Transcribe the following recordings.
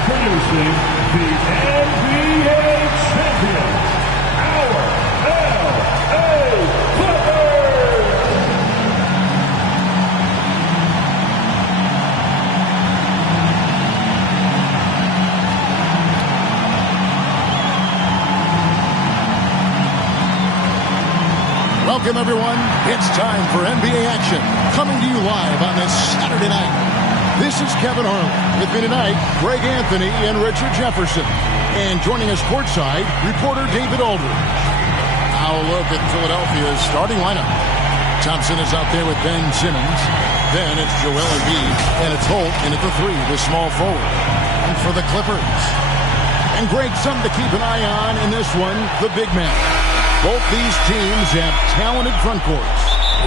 Introducing the NBA champion, our LA Clippers! Welcome, everyone. It's time for NBA action, coming to you live on this Saturday night. This is Kevin Harlan. With me tonight, Greg Anthony and Richard Jefferson. And joining us courtside, reporter David Aldridge. Our look at Philadelphia's starting lineup. Thompson is out there with Ben Simmons. Then it's Joel Embiid, and it's Holt in at the three, the small forward. And for the Clippers. And Greg, something to keep an eye on in this one, the big man. Both these teams have talented front courts.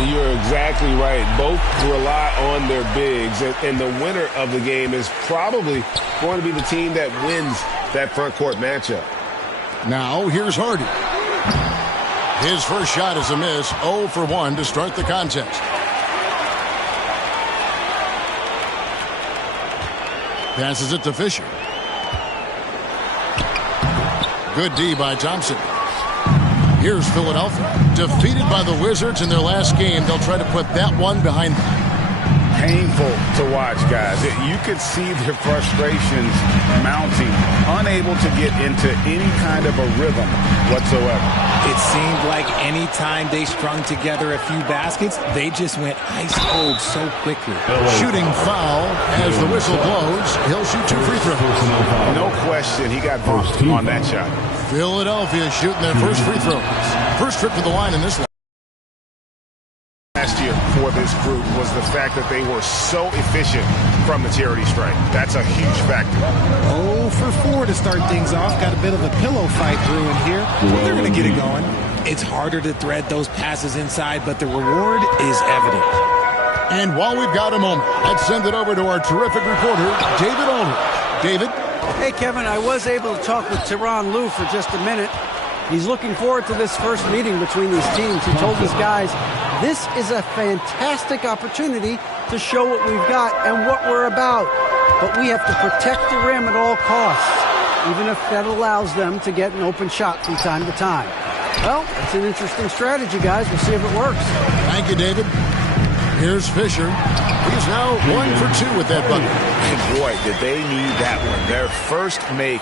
You're exactly right. Both rely on their bigs, and the winner of the game is probably going to be the team that wins that front court matchup. Now, here's Hardy. His first shot is a miss, 0 for 1 to start the contest. Passes it to Fisher. Good D by Thompson. Here's Philadelphia. Defeated by the Wizards in their last game, they'll try to put that one behind them. Painful to watch, guys. You could see their frustrations mounting, unable to get into any kind of a rhythm whatsoever. It seemed like any time they strung together a few baskets, they just went ice cold so quickly. Shooting foul as the whistle blows. He'll shoot 2 free throws. No question, he got bumped on that shot. Philadelphia shooting their first free throws. First trip to the line in this one. Last year for this group was the fact that they were so efficient from the charity stripe. That's a huge factor. 0 for 4 to start things off. Got a bit of a pillow fight brewing here. But they're going to get it going. It's harder to thread those passes inside, but the reward is evident. And while we've got a moment, let's send it over to our terrific reporter, David Aldridge. David? Hey, Kevin, I was able to talk with Tyronn Lue for just a minute. He's looking forward to this first meeting between these teams. He told his guys, this is a fantastic opportunity to show what we've got and what we're about. But we have to protect the rim at all costs, even if that allows them to get an open shot from time to time. Well, it's an interesting strategy, guys. We'll see if it works. Thank you, David. Here's Fisher. He's now 1 for 2 with that bucket. And boy, did they need that one. Their first make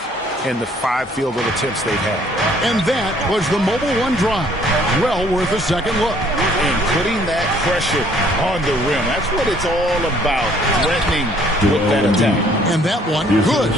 in the 5 field goal attempts they've had. And that was the Mobile One drive. Well worth a second look. And putting that pressure on the rim. That's what it's all about, threatening with that attack. And that one, good.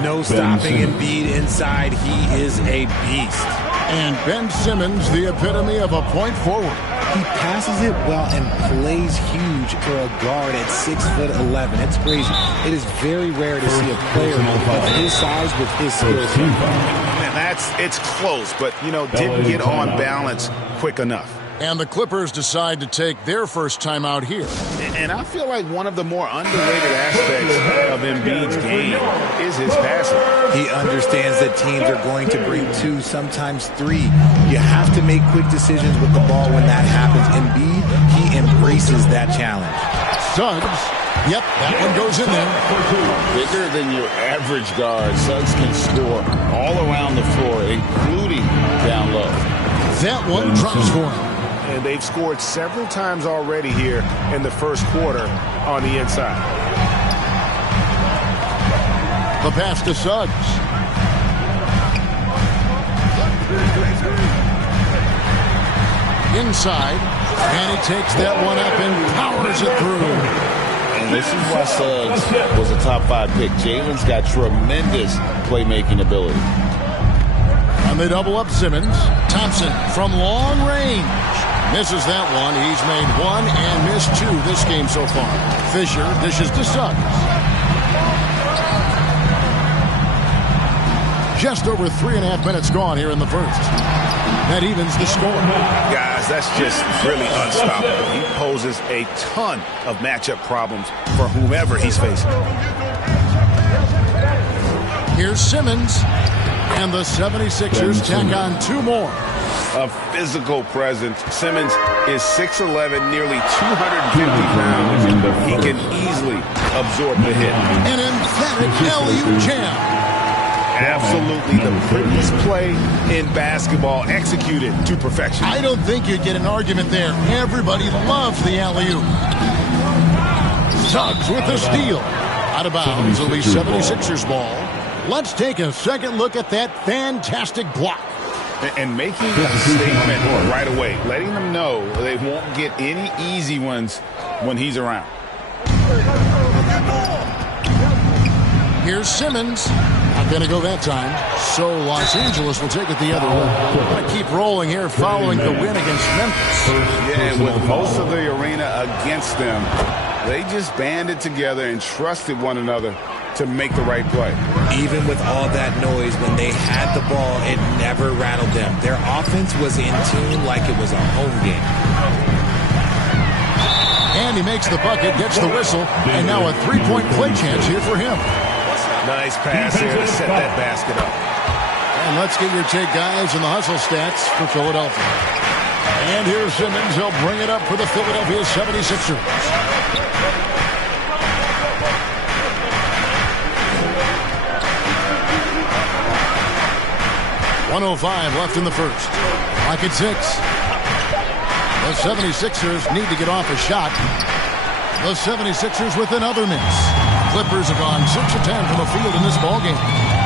No stopping Embiid inside. He is a beast. And Ben Simmons, the epitome of a point forward. He passes it well and plays huge for a guard at 6'11". It's crazy. It is very rare to see a player of his size with his skills. And it's close, but, didn't get on balance quick enough. And the Clippers decide to take their first time out here. And I feel like one of the more underrated aspects of Embiid's game is his passing. He understands that teams are going to bring 2, sometimes 3. You have to make quick decisions with the ball when that happens. Embiid, he embraces that challenge. Suggs, yep, that one goes in there. Bigger than your average guard, Suggs can score all around the floor, including down low. That one drops for him. And they've scored several times already here in the first quarter on the inside. The pass to Suggs. Inside. And he takes that one up and powers it through. And this is why Suggs was a top 5 pick. Jalen's got tremendous playmaking ability. And they double up Simmons. Thompson from long range. Misses that one. He's made 1 and missed 2 this game so far. Fisher dishes to Suggs. Just over 3.5 minutes gone here in the first. That evens the score. Guys, that's just really unstoppable. He poses a ton of matchup problems for whomever he's facing. Here's Simmons. And the 76ers tack on 2 more. A physical presence. Simmons is 6'11", nearly 250 pounds. He can easily absorb the hit. An emphatic alley-oop jam. Absolutely the prettiest play in basketball, executed to perfection. I don't think you'd get an argument there. Everybody loves the alley-oop. Suggs with the steal. Out of bounds, it'll be 76ers ball. Let's take a second look at that fantastic block. And making a statement right away, letting them know they won't get any easy ones when he's around. Here's Simmons. Not going to go that time. So Los Angeles will take it the other way. Going to keep rolling here following the win against Memphis. Yeah, and with most of the arena against them, they just banded together and trusted one another to make the right play. Even with all that noise, when they had the ball, it never rattled them. Their offense was in tune like it was a home game. And he makes the bucket, gets the whistle, and now a three-point play chance here for him. Nice pass here to set that basket up. And let's get your take, guys, in the hustle stats for Philadelphia. And here's Simmons. He'll bring it up for the Philadelphia 76ers. .105 left in the first. Clock at 6. The 76ers need to get off a shot. The 76ers with another miss. Clippers have gone 6 of 10 from the field in this ballgame.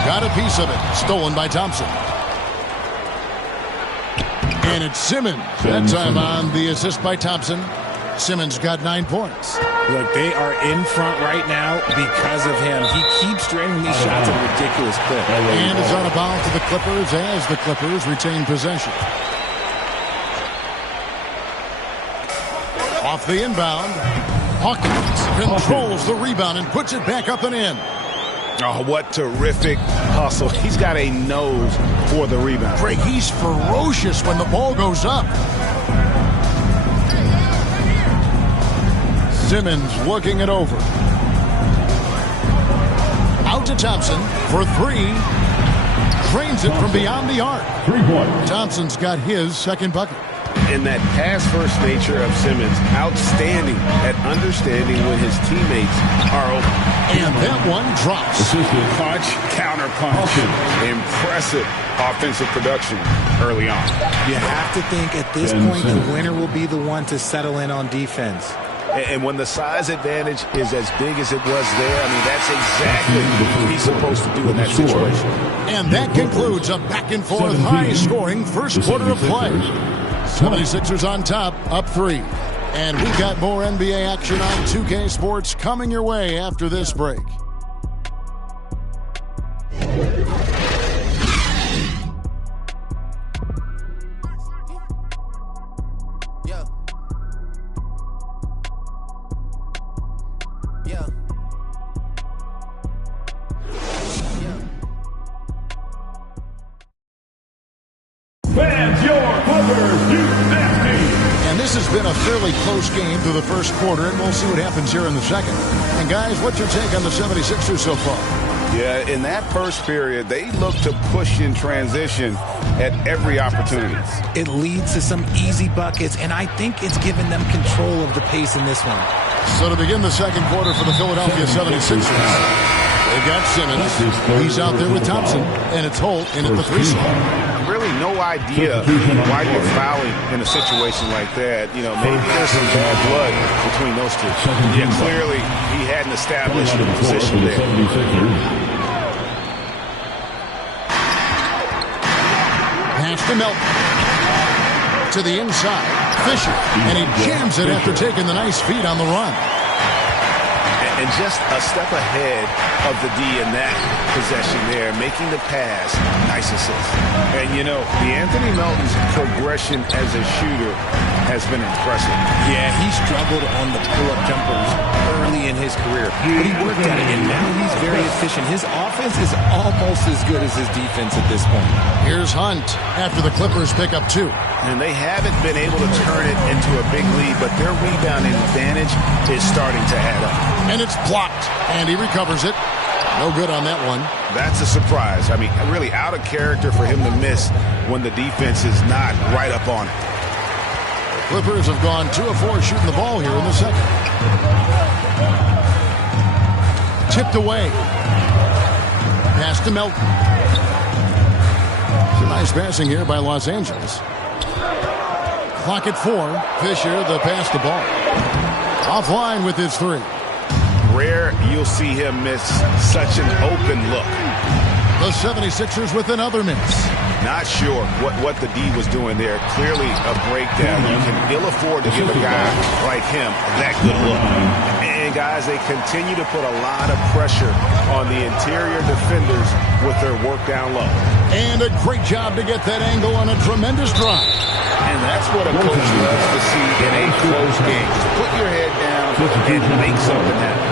Got a piece of it. Stolen by Thompson. And it's Simmons. That time on the assist by Thompson. Simmons got 9 points. Look, they are in front right now because of him. He keeps draining these shots at a ridiculous clip. And it's out of bounds to the Clippers as the Clippers retain possession. Off the inbound. Hawkins controls the rebound and puts it back up and in. Oh, what terrific hustle. He's got a nose for the rebound. Craig, he's ferocious when the ball goes up. Simmons looking it over. Out to Thompson for 3. Drains it from beyond the arc. 3 points. Thompson's got his second bucket. And that pass-first nature of Simmons, outstanding at understanding when his teammates are open. And that one drops. Punch, counter punch. Impressive offensive production early on. You have to think at this point the winner will be the one to settle in on defense. And when the size advantage is as big as it was there, I mean, that's exactly what he's supposed to do in that situation. And that concludes a back-and-forth, high-scoring first quarter of play. 76ers on top, up 3. And we've got more NBA action on 2K Sports coming your way after this break. Fans, your Clippers, you nasty. And this has been a fairly close game through the first quarter, and we'll see what happens here in the second. And guys, what's your take on the 76ers so far? Yeah, in that first period, they look to push in transition at every opportunity. It leads to some easy buckets, and I think it's given them control of the pace in this one. So to begin the second quarter for the Philadelphia 76ers, they've got Simmons. He's out there with Thompson, and it's Holt in at the 3 slot. Really no idea why you're fouling in a situation like that. You know, maybe there's some bad blood between those two. Yeah, clearly he hadn't established a position there. Pass to Melton. To the inside. Fisher. And he jams it after taking the nice feed on the run. And just a step ahead of the D in that possession there, making the pass. Nice assist. And, you know, the Anthony Melton's progression as a shooter has been impressive. Yeah, he struggled on the pull-up jumpers early in his career, but he worked at it, and now he's very efficient. His offense is almost as good as his defense at this point. Here's Hunt after the Clippers pick up 2. And they haven't been able to turn it into a big lead, but their rebounding advantage is starting to add up. And it's blocked, and he recovers it. No good on that one. That's a surprise. I mean, really out of character for him to miss when the defense is not right up on it. The Clippers have gone 2 of 4 shooting the ball here in the second. Tipped away. Pass to Melton. It's a nice passing here by Los Angeles. Clock at 4. Fisher, the pass to ball. Offline with his 3. Rare you'll see him miss such an open look. The 76ers with another miss. Not sure what the D was doing there. Clearly a breakdown. You can ill afford to give a guy like him that good look. And guys, they continue to put a lot of pressure on the interior defenders with their work down low. And a great job to get that angle on a tremendous drive. And that's what a coach loves to see in a close game. Just put your head down and make something happen.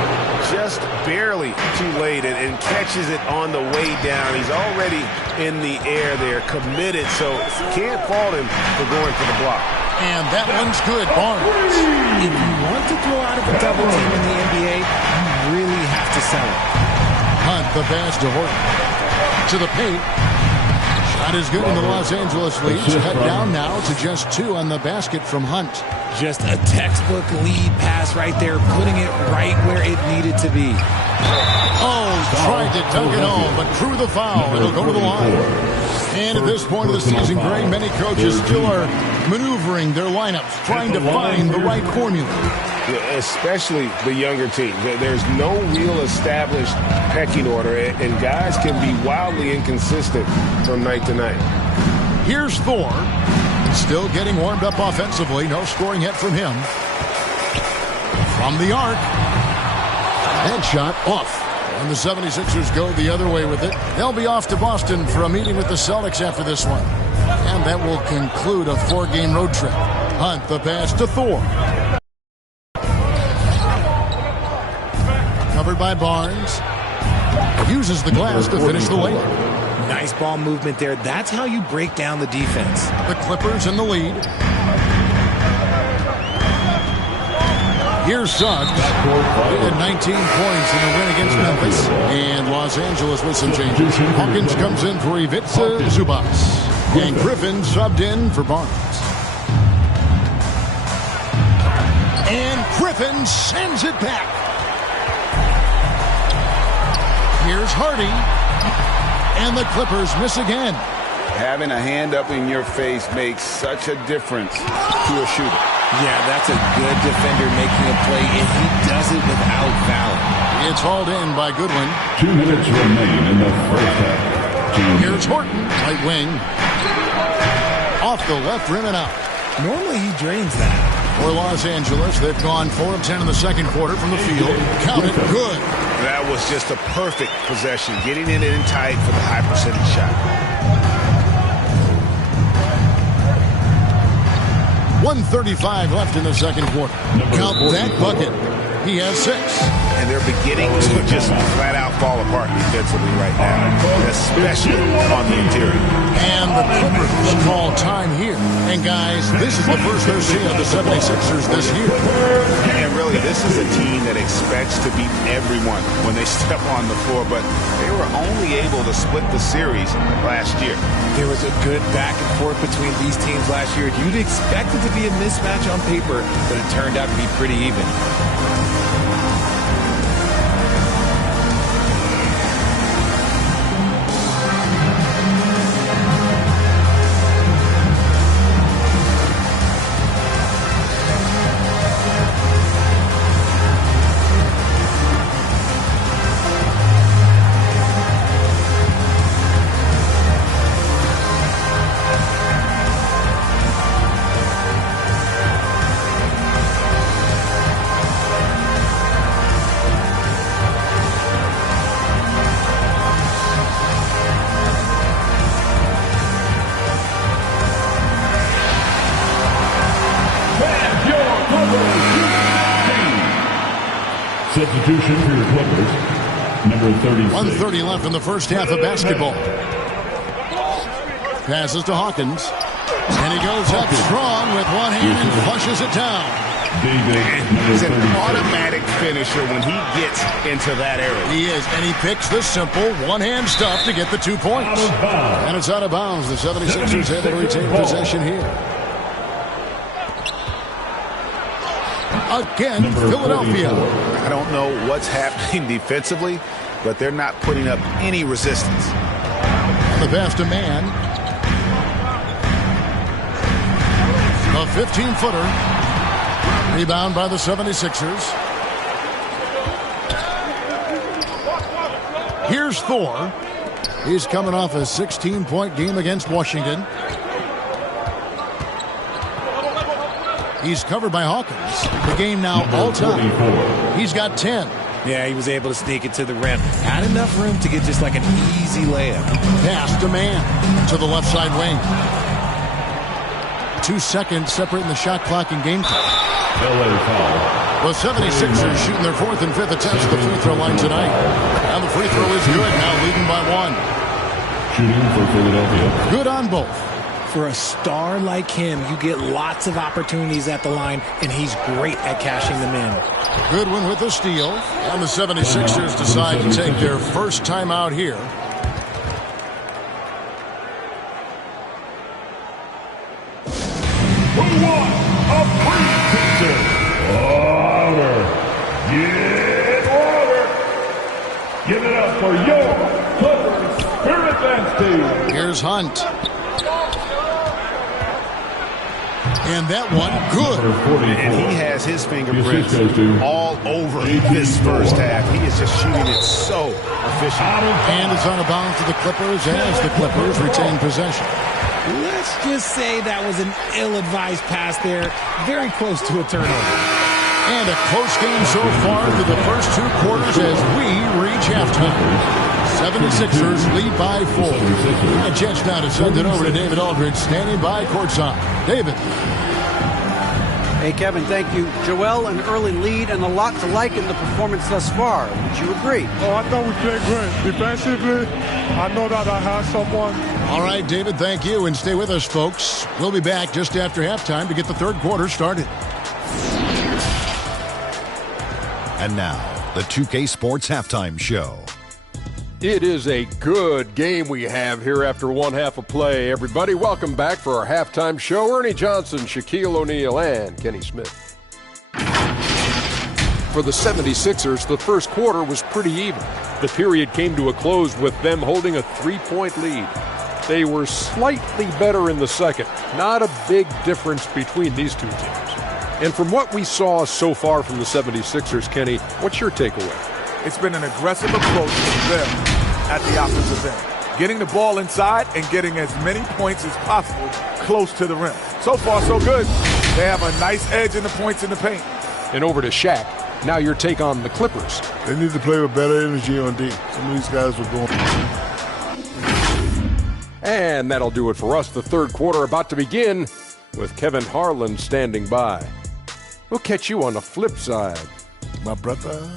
Just barely too late and catches it on the way down. He's already in the air there, committed, so can't fault him for going for the block. And that one's good, Barnes. If you want to throw out of a double team in the NBA, you really have to sell it. Hunt, the pass to Horton. To the paint. Shot is good in the Los Angeles lead. Cut down now to just 2 on the basket from Hunt. Just a textbook lead pass right there, putting it right where it needed to be. Oh, tried to dunk it home, but drew the foul. It'll go to the line. And at this point of the season, Greg, many coaches still are maneuvering their lineups, trying to find the right formula. Yeah, especially the younger team. There's no real established pecking order, and guys can be wildly inconsistent from night to night. Here's Thor. Still getting warmed up offensively. No scoring yet from him. From the arc. Headshot off. And the 76ers go the other way with it. They'll be off to Boston for a meeting with the Celtics after this one. And that will conclude a 4-game road trip. Hunt, the pass to Thor. Covered by Barnes. Uses the glass to finish the layup. Nice ball movement there. That's how you break down the defense. The Clippers in the lead. Here's Suggs. He had 19 points in the win against Memphis. And Los Angeles with some changes. Hawkins comes in for Ivica Zubac. And Griffin subbed in for Barnes. And Griffin sends it back. Here's Hardy. And the Clippers miss again. Having a hand up in your face makes such a difference to a shooter. Yeah, that's a good defender making a play, and he does it without foul. It's hauled in by Goodwin. 2 minutes remain in the first half. Here's Horton, right wing. Off the left rim and out. Normally he drains that. For Los Angeles, they've gone 4 of 10 in the second quarter from the field. Count it, good. That was just a perfect possession, getting it in tight for the high percentage shot. 1:35 left in the second quarter. Count that bucket. He has 6. And they're beginning to just flat out fall apart defensively right now, especially on the interior. And the Clippers call time here. And guys, this is the first they're seeing of the 76ers this year. And really, this is a team that expects to beat everyone when they step on the floor, but they were only able to split the series last year. There was a good back and forth between these teams last year. You'd expect it to be a mismatch on paper, but it turned out to be pretty even. Substitution for your Clippers, number 36. 1:30 left in the first half of basketball. Passes to Hawkins. And he goes up strong with one hand and flushes it down. He's an automatic finisher when he gets into that area. He is, and he picks the simple one-hand stuff to get the 2 points. And it's out of bounds. The 76ers able to retain possession here. Again, Philadelphia. I don't know what's happening defensively, but they're not putting up any resistance. The pass to man. A 15-footer. Rebound by the 76ers. Here's Thor. He's coming off a 16-point game against Washington. He's covered by Hawkins. The game now all-time. He's got 10. Yeah, he was able to sneak it to the rim. Had enough room to get just like an easy layup. Pass to man to the left side wing. 2 seconds separating the shot clock and game time. The 76ers shooting their 4th and 5th attempts at the free throw line tonight. And the free throw is good, now leading by 1. Shooting for Philadelphia. Good on both. For a star like him, you get lots of opportunities at the line, and he's great at cashing them in. Good one with the steal. And the 76ers decide to take their first time out here. Who wants a free pizza? Water. Get water. Give it up for your Clippers Spirit Dance Team. Here's Hunt. And that one, good. And he has his fingerprints all over this first half. He is just shooting it so efficient. And it's on a bounce to the Clippers as the Clippers retain possession. Let's just say that was an ill-advised pass there. Very close to a turnover. And a close game so far through the first 2 quarters as we reach halftime. 76ers lead by 4. A chance now to send it over to David Aldridge, standing by courtside. David. Hey, Kevin, thank you. Joel, an early lead and a lot to like in the performance thus far. Would you agree? Oh, I thought we played great. Defensively, I know that I have someone. All right, David, thank you. And stay with us, folks. We'll be back just after halftime to get the third quarter started. And now, the 2K Sports Halftime Show. It is a good game we have here after one half of play. Everybody, welcome back for our halftime show. Ernie Johnson, Shaquille O'Neal, and Kenny Smith. For the 76ers, the first quarter was pretty even. The period came to a close with them holding a 3-point lead. They were slightly better in the second. Not a big difference between these two teams. And from what we saw so far from the 76ers, Kenny, what's your takeaway? It's been an aggressive approach from them at the offensive end. Getting the ball inside and getting as many points as possible close to the rim. So far, so good. They have a nice edge in the points in the paint. And over to Shaq. Now your take on the Clippers. They need to play with better energy on D. Some of these guys were going. And that'll do it for us. The third quarter about to begin with Kevin Harlan standing by. We'll catch you on the flip side. My brother.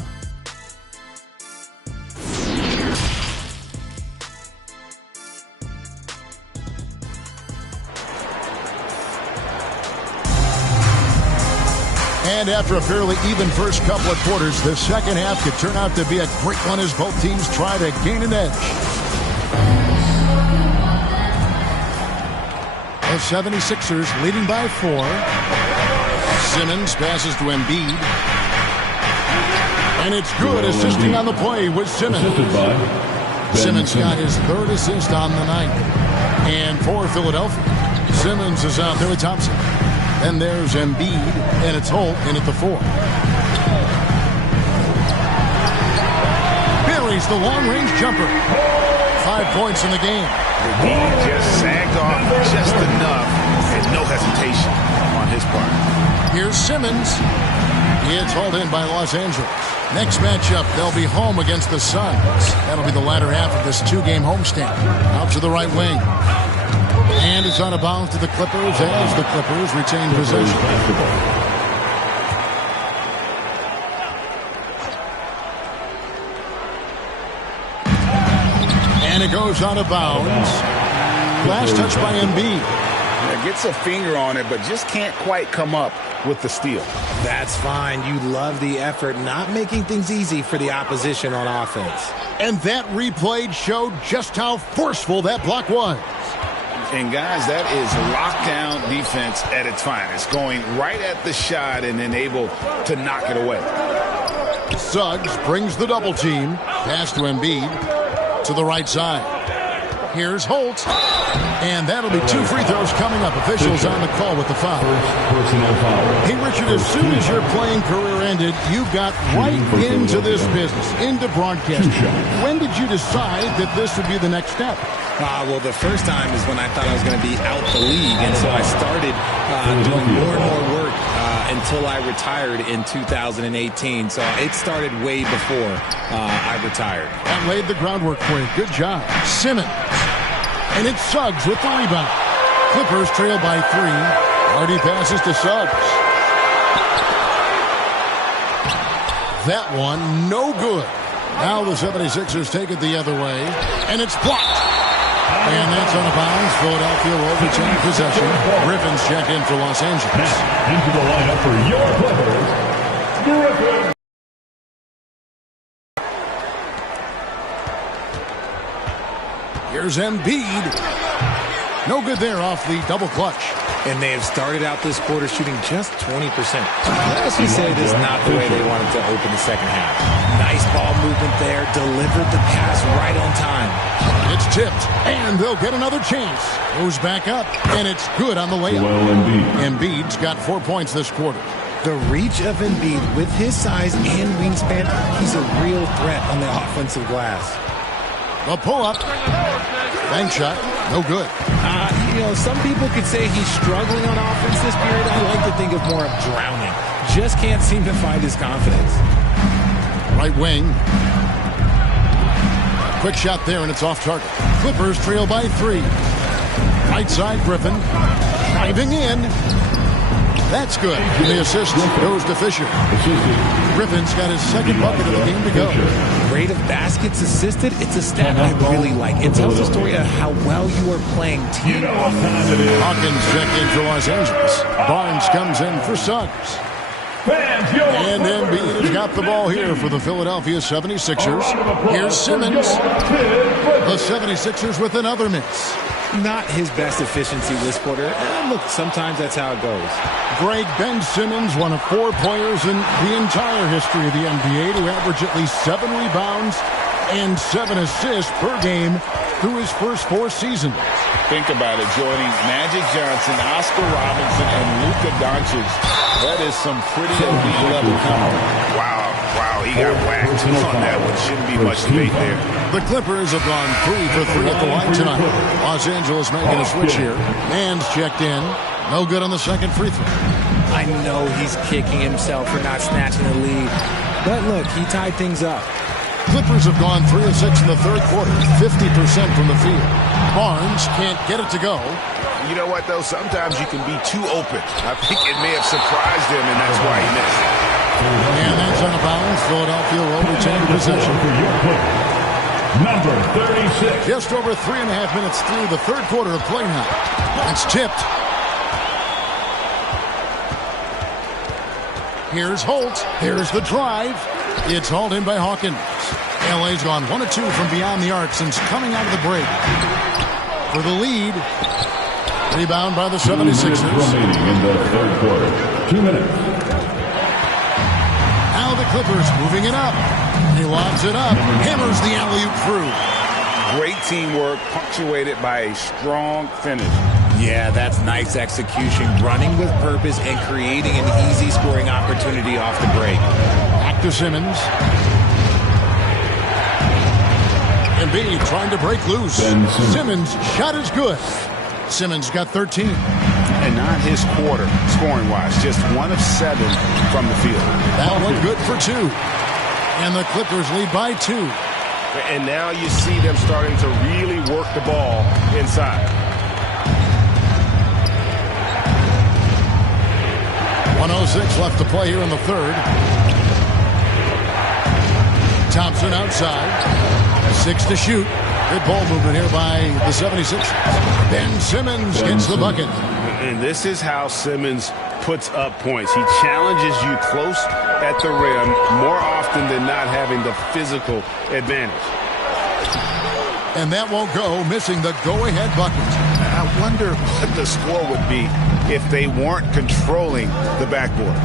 And after a fairly even first couple of quarters, the second half could turn out to be a great one as both teams try to gain an edge. The 76ers leading by 4. Simmons passes to Embiid. And it's good, assisting on the play with Simmons. Simmons got his 3rd assist on the night. And for Philadelphia, Simmons is out there with Thompson. And there's Embiid, and it's Holt in at the 4. Buries the long-range jumper. 5 points in the game. He just sagged off just enough, and no hesitation on his part. Here's Simmons. It's hauled in by Los Angeles. Next matchup, they'll be home against the Suns. That'll be the latter half of this 2-game homestand. Out to the right wing. And it's on a bounce to the Clippers as the Clippers retain possession. And it goes out of bounds. Last touch by Embiid. Gets a finger on it, but just can't quite come up with the steal. That's fine. You love the effort, not making things easy for the opposition on offense. And that replay showed just how forceful that block was. And guys, that is lockdown defense at its finest. Going right at the shot and then able to knock it away. Suggs brings the double team. Pass to Embiid to the right side. Here's Holt. And that'll be 2 free throws coming up. Officials on the call with the foul. Personal foul. Hey, Richard, as soon as your playing career ended, you got right into this business, into broadcasting. When did you decide that this would be the next step? Well, the first time is when I thought I was going to be out the league, and so I started doing more and more work until I retired in 2018. So it started way before I retired. That laid the groundwork for you. Good job. Simmons. And it's Suggs with the rebound. Clippers trail by 3. Hardy passes to Suggs. That one, no good. Now the 76ers take it the other way, and it's blocked. And that's on a bounds. Philadelphia will retain possession. Griffin's checked in for Los Angeles. Into the lineup for your Clippers, Griffin. Here's Embiid. No good there off the double clutch. And they have started out this quarter shooting just 20%. Let's just say this is not the way they wanted to open the second half. Nice ball movement there. Delivered the pass right on time. It's tipped, and they'll get another chance. Goes back up, and it's good on the layup. Embiid's got 4 points this quarter. The reach of Embiid with his size and wingspan, he's a real threat on the offensive glass. A pull-up. Bank shot. No good. Some people could say he's struggling on offense this period. I like to think of more of drowning. Just can't seem to find his confidence. Right wing. Quick shot there, and it's off target. Clippers trail by 3. Right side, Griffin. Driving in. That's good. The assist goes to Fisher. Griffin's got his second bucket of the game to go. Rate of baskets assisted, it's a stat I really like. It tells the story of how well you are playing team offense. Hawkins checked in for Los Angeles. Barnes comes in for Suggs. And Embiid has got the ball here for the Philadelphia 76ers. Here's Simmons. The 76ers with another miss. Not his best efficiency this quarter. Look, sometimes that's how it goes. Greg Ben Simmons, one of 4 players in the entire history of the NBA to average at least 7 rebounds and 7 assists per game through his first 4 seasons. Think about it, Jordy. Magic Johnson, Oscar Robinson, and Luka Doncic. That is some pretty elite level combo. Wow, he got whacked on that one. Shouldn't be much debate there. The Clippers have gone 3 for 3 at the line tonight. Los Angeles making a switch here. Mann's checked in. No good on the second free throw. I know he's kicking himself for not snatching the lead. But look, he tied things up. Clippers have gone 3 of 6 in the third quarter. 50% from the field. Barnes can't get it to go. You know what, though? Sometimes you can be too open. I think it may have surprised him, and that's why he missed. And that's on a bounds. Philadelphia will retain possession. Number 36. Just over 3.5 minutes through the third quarter of play now. It's tipped. Here's Holt. Here's the drive. It's hauled in by Hawkins. LA's gone 1 of 2 from beyond the arc since coming out of the break. For the lead. Rebound by the 76ers. Remaining in the third quarter. 2 minutes. Now the Clippers moving it up. He lobs it up. Hammers the alley-oop through. Great teamwork, punctuated by a strong finish. Yeah, that's nice execution. Running with purpose and creating an easy scoring opportunity off the break. Back to Simmons. Embiid trying to break loose. Simmons shot is good. Simmons got 13. And not his quarter, scoring-wise. Just 1 of 7 from the field. That one good for 2. And the Clippers lead by 2. And now you see them starting to really work the ball inside. 1:06 left to play here in the third. Thompson outside. 6 to shoot. Good ball movement here by the 76ers. Ben Simmons gets the bucket. And this is how Simmons puts up points. He challenges you close at the rim more often than not, having the physical advantage. And that won't go, missing the go-ahead bucket. I wonder what the score would be if they weren't controlling the backboard.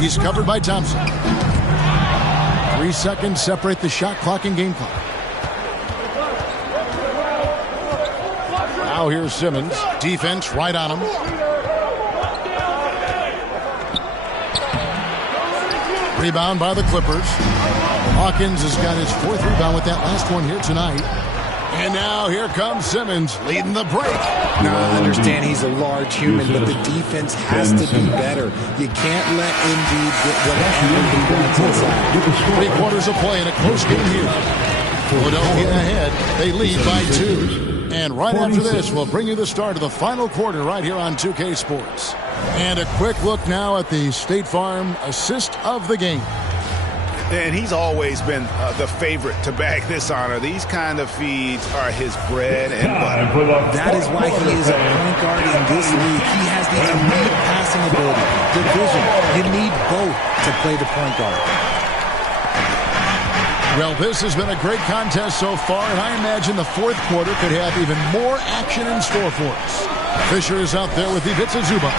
He's covered by Thompson. 3 seconds separate the shot clock and game clock. Now here's Simmons. Defense right on him. Rebound by the Clippers. Hawkins has got his 4th rebound with that last one here tonight. And now here comes Simmons leading the break. Now, I understand he's a large human, but the defense has to be better. You can't let Embiid get whatever he wants inside. 3 quarters of play in a close game here. Philadelphia ahead. They lead by 2. And right after this, we'll bring you the start of the final quarter right here on 2K Sports. And a quick look now at the State Farm assist of the game. And he's always been the favorite to bag this honor. These kind of feeds are his bread and butter. That is why he is a point guard in this league. He has the elite passing ability, the vision. You need both to play the point guard. Well, this has been a great contest so far, and I imagine the 4th quarter could have even more action in store for us. Fisher is out there with Ivica Zubac.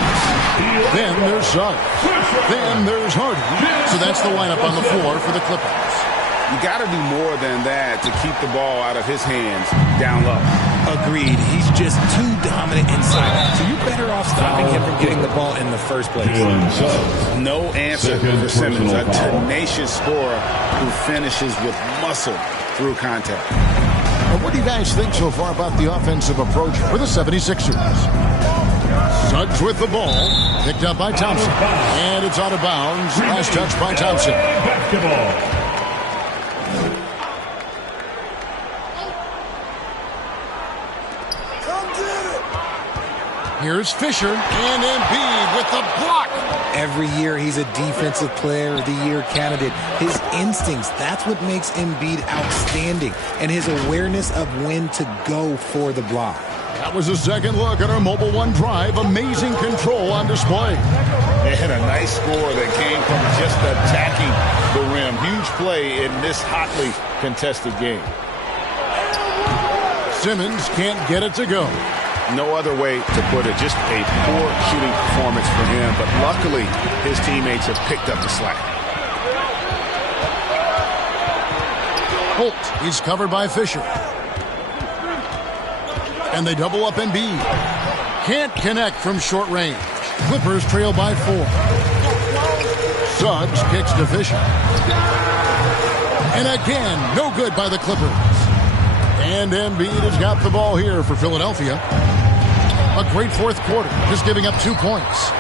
Then there's Suggs. Then there's Harden. So that's the lineup on the floor for the Clippers. You got to do more than that to keep the ball out of his hands down low. Agreed. He's just too dominant inside. So you're better off stopping him from getting the ball in the first place. No answer for Simmons, a tenacious scorer who finishes with muscle through contact. Well, what do you guys think so far about the offensive approach for the 76ers? Suggs with the ball, picked up by Thompson, and it's out of bounds. Last touch by Thompson. Basketball. Here's Fisher and Embiid with the block. Every year he's a defensive player of the year candidate. His instincts, that's what makes Embiid outstanding. And his awareness of when to go for the block. That was a second look at our Mobile One drive. Amazing control on display. And a nice score that came from just attacking the rim. Huge play in this hotly contested game. Simmons can't get it to go. No other way to put it. Just a poor shooting performance for him. But luckily, his teammates have picked up the slack. Holt, he's covered by Fisher. And they double up Embiid. Can't connect from short range. Clippers trail by 4. Suggs kicks to Fisher. And again, no good by the Clippers. And Embiid has got the ball here for Philadelphia. A great 4th quarter, just giving up 2 points.